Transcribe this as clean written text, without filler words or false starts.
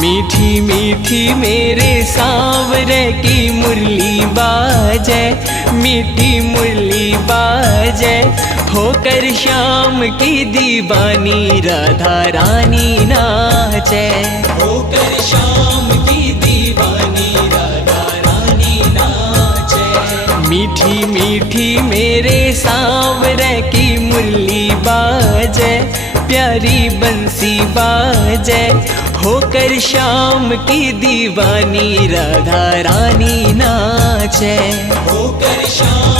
मीठी मीठी मेरे सांवरे की मुरली बाजे, मीठी मुरली बाजे, होकर श्याम की दीवानी राधा रानी नाचे, होकर श्याम की दीवानी राधा रानी नाचे। मीठी मीठी मेरे सांवरे की मुरली बाजे, प्यारी बंसी बाजे, होकर श्याम की दीवानी राधा रानी नाचे, होकर श्याम